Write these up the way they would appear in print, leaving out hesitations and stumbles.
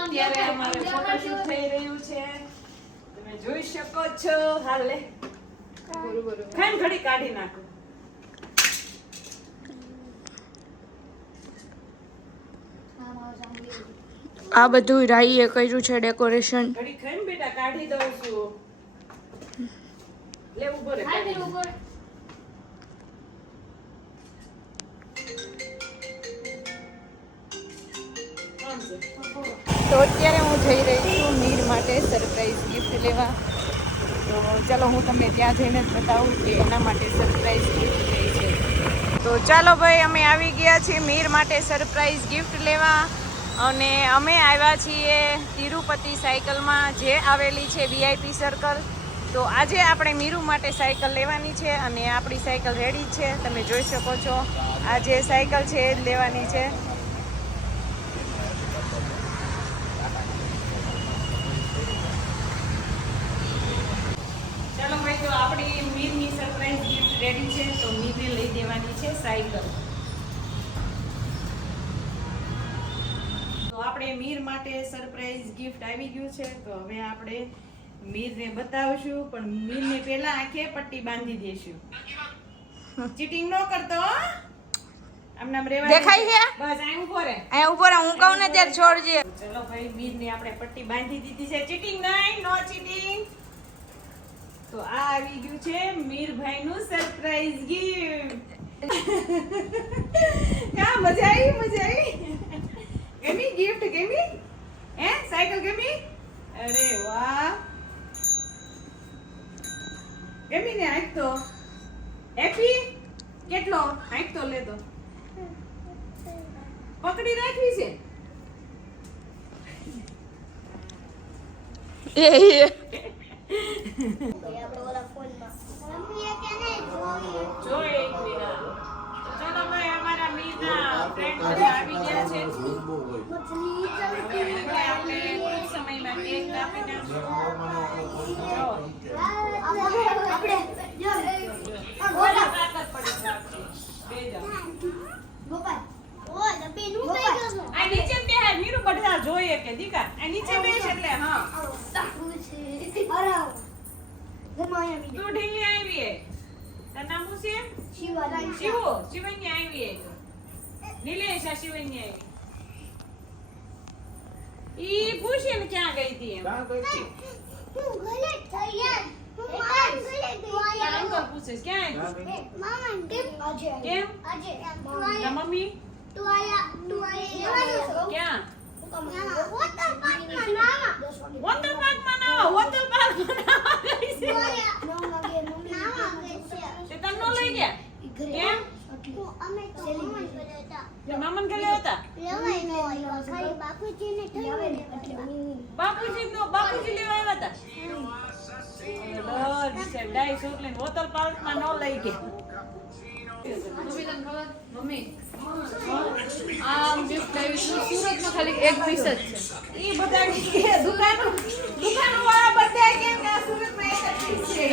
અત્યારે અમારે ફોટોશૂટ થઈ રહ્યું છે, તમે જોઈ શકો છો. હાલ લે ખાઈને ઘડી કાઢી નાખો. આ બધું રાઈએ કર્યું છે ડેકોરેશન. ઘડી ખાઈને બેટા કાઢી દઉં છું. લે ઉભો રે. તો અત્યારે હું જઈ રહી છું મીર માટે સરપ્રાઈઝ ગિફ્ટ લેવા. તો ચાલો હું તમને ત્યાં જઈને જ બતાવું કે એના માટે સરપ્રાઈઝ ગિફ્ટ કઈ છે. તો ચાલો ભાઈ, અમે આવી ગયા છીએ મીર માટે સરપ્રાઈઝ ગિફ્ટ લેવા. અને અમે આવ્યા છીએ તિરુપતિ સાયકલમાં, જે આવેલી છે VIP સર્કલ. તો આજે આપણે મીરુ માટે સાયકલ લેવાની છે અને આપણી સાયકલ રેડી છે, તમે જોઈ શકો છો. આ જે સાયકલ છે એ જ લેવાની છે. ચાલો ભાઈ, તો આપણી મીરની સરપ્રાઈઝ ગિફ્ટ રેડી છે. તો મીરને લઈ દેવાની છે સાયકલ. તો આપણે મીર માટે સરપ્રાઈઝ ગિફ્ટ આવી ગયું છે. તો હવે આપણે મીરને બતાવશું, પણ મીરને પહેલા આંખે પટ્ટી બાંધી દેશું. ચીટિંગ ન કરતો. આમનામ રેવા દેખાય છે. બસ અહીં ઉભો રહે. અહીં ઉભો રહે, હું કહું ને ત્યારે છોડજે. ચલો ભાઈ, મીરને આપણે પટ્ટી બાંધી દીધી છે. ચીટિંગ નહીં, નો ચીટિંગ. તો આ આવી ગયું છે મીરભાઈનું સરપ્રાઈઝ ગિફ્ટ. કા મજા આવી? મજા આવી? ગમી ગિફ્ટ? ગમી? હે સાયકલ ગમી? અરે વાહ, ગમી ને? આંખ તો હેપી કેટલો? આંખ તો લે તો પકડી રાખવી છે. જો એક મિનિટ. ચલો ભાઈ, અમારા મીરના ફ્રેન્ડ બધા આવી ગયા છે. આપણે ટૂંક સમયમાં કેક કાપી નાખશું. આ નીચે તે મીરું બધા જોઈએ કે દીકા આ નીચે બેસ એટલે હા. તું ઢીલી આવી. તારું નામ શું છે? શિવો. શિવન્ય આવી. નિલેશ આ શિવન્ય આવી. ઈ પૂછે ને ક્યાં ગઈ હતી એમ. અંકલ પૂછે ક્યાં કેમ? તાર મમ્મી ક્યાં? વોટર પાર્કમાં ના. વોટર પાર્કમાં તે તને નો લઈ ગયા કેમ? મામન ઘરે હતા. બાપુજી લેવા આવ્યા હતા. ડાઈ સૂટ લઈને વોટર પાર્કમાં નો લઈ ગયા. મમ્મી આ ગિફ્ટ લાવી છું સુરતમાં, ખાલી એક પીસ જ છે. ઈ બધા દુકાનો વાળા બધા કેમ કે સુરતમાં એક જ પીસ છે,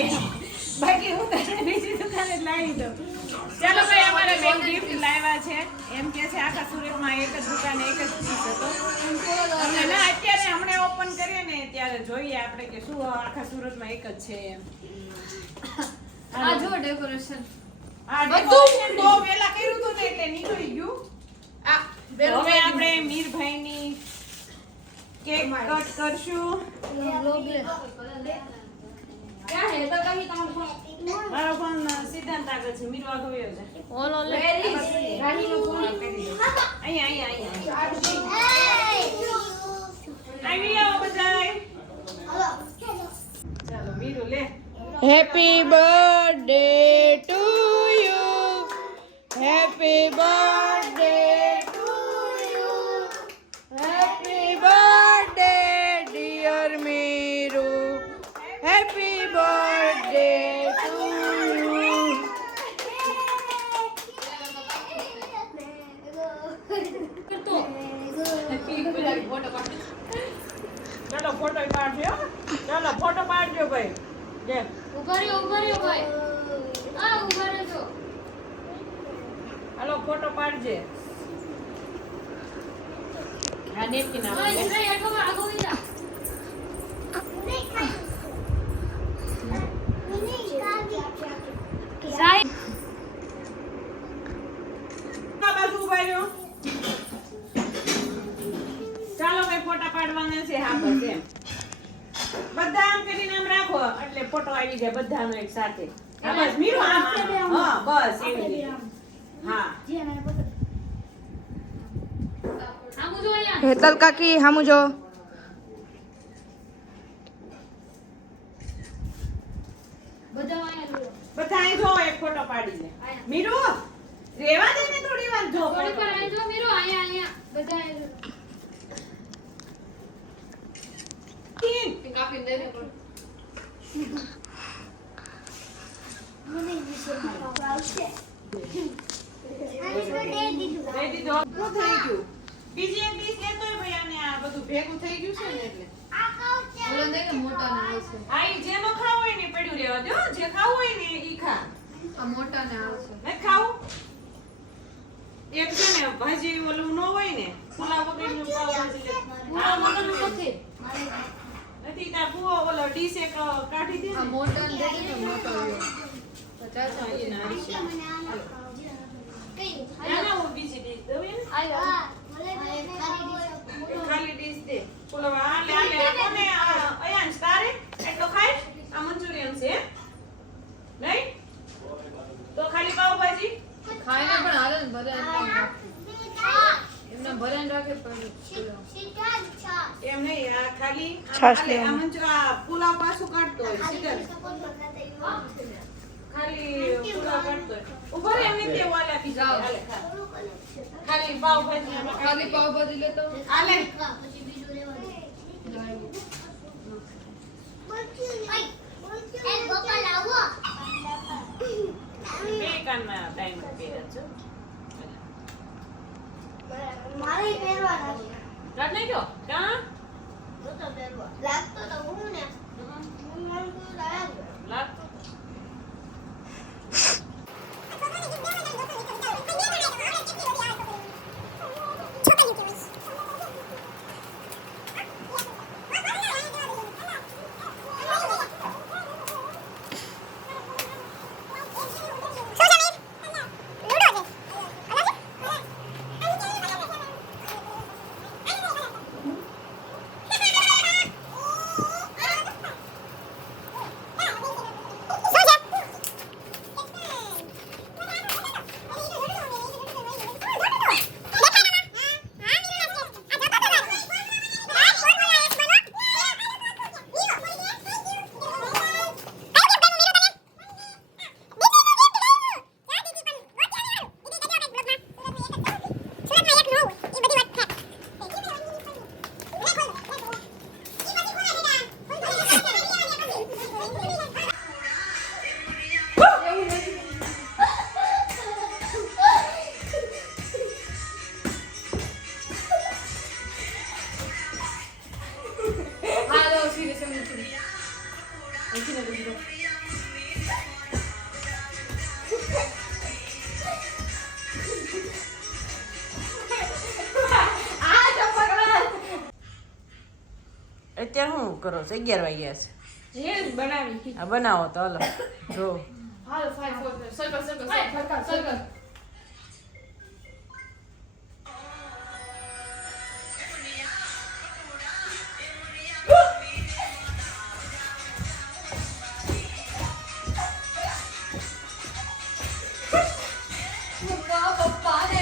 બાકી હું તને બીજી દુકાને લાવી દઉં. ચાલો ભાઈ, અમારે બેન ગિફ્ટ લાવ્યા છે. એમ કે છે આખા સુરતમાં એક જ દુકાને એક જ પીસ હતો. અને ના અત્યારે હમણાં ઓપન કરીએ ને ત્યારે જોઈએ આપણે કે શું આખા સુરતમાં એક જ છે એમ. આ જો ડેકોરેશન. આ ડેકોરેશન બહુ વેલા કર્યું હતું ને એટલે નીકળી ગયું. હવે આપણે મીરભાઈની કેક કટ કરશું. મારો ફોન સિદ્ધાંત આગળ છે. મીરવા ગયો છે. ઓલો લે રાણીનો ફોન કરી દો. અહીંયા આવી આવો બધાય. ચાલો મીરુ લે. Happy birthday to you. Happy birthday to you. Happy birthday dear Miru. Happy birthday to you. ચાલો ફોટો પાડજો. ચાલો ફોટો પાડજો ભાઈ. લે ઉભા રહ્યો ભાઈ. આ ઉભા રહેજો. હાલો ફોટો પાડજે. આ નેપકિન આપો આ બાજુ ઉભા રહ્યો. ચાલો ભાઈ ફોટા પાડવાના છે. હા બસ એમ બધા આમ કરીને આમ રાખો એટલે ફોટો આવી જાય બધાનો એક સાથે. હા બસ મીરો આમ હા બસ એવી રીતે. હા હેતલ કાકી હામુ જો બધા અહીં જો એક ફોટો પાડી લે. મીરો રેવા દે ને થોડી વાર જો દઈ દીધો. શું થઈ ગયું? બીજી એક ડીશ લેતો હોય ભાઈ આને આ બધું ભેગું થઈ ગયું છે ને એટલે. આ ઈ જેનો ખાવું હોય ને પડ્યું રહેવા દો. જે ખાવું હોય ને ઈ ખા. નથી ખાવું? એક છે ને ભાજી ઓલું ન હોય ને પુલાવ વગરનું પાવભાજી લે. આ મોટું નથી. નથી તાર પુઓ ઓલો ડીશ એક કાઢી દે ને. ના હું બીજી ડીશ દઉં એને. ખાલી ડીશ દે. બોલો આ લે કોને અયાન તારે એટલો ખાઈશ? આ મંચુરિયન છે નહીં? તો ખાલી પાવભાજી એમ નહીં આ ખાલી આ પુલાવ પાછું કાઢતો હોય સીધા ખાલી પુલાવ કાઢતો હોય ઉભો રે એમની તે વાલા પી જાવ ખાલી પાવભાજી લેતો આલે બે કાનમાં ટાઈમ પીરા છો મારે પહેરવાના છે. રાત નહીં ગયો કા તો પહેરવા લાગતો તો હું ને હું તો લાગતો અત્યારે શું કરો છો? 11 વાગ્યા છે. રીલ્સ બનાવી આ બનાવો તો હાલો જો હાલો 5 4 સરકર સરકર પપ્પા ને